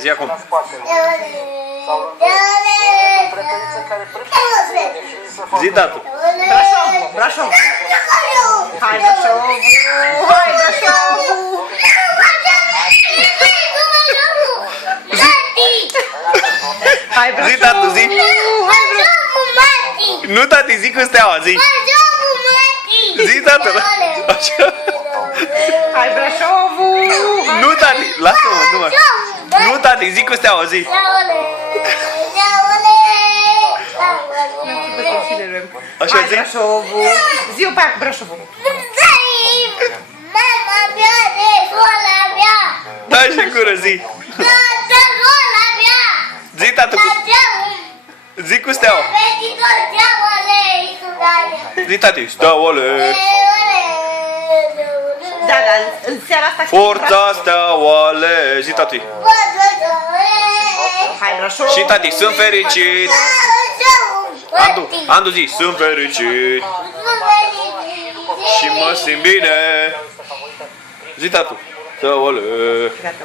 Zi acum. Zi, tatu. Brașov, Brașov. Hai, Brașov. Hai, Brașov. Hai, Brașov. Zi, tatu, zi. Nu, tati, zi cu steaua, zi. Zi, tatu. Așa. Hai, Brașovul. Nu, tati, lasă-mă, nu mă. Nu, tati, zi cu steaua, zi. Așa, Hai, zi. Brașovul. Zi-o pe aia cu Brașovul. Mama mea de școala mea. Dai și în gură, zi. De școala mea. Zi, tatu, zi cu steaua. Zi, tati, steauale. Da, da, în seara asta știi Forța steauale. Zi, tati. Hai, Brașov. Și tati, sunt fericit. Andu, zi, sunt fericit. Și mă simt bine. Zi, tatu. Steauale. Gata,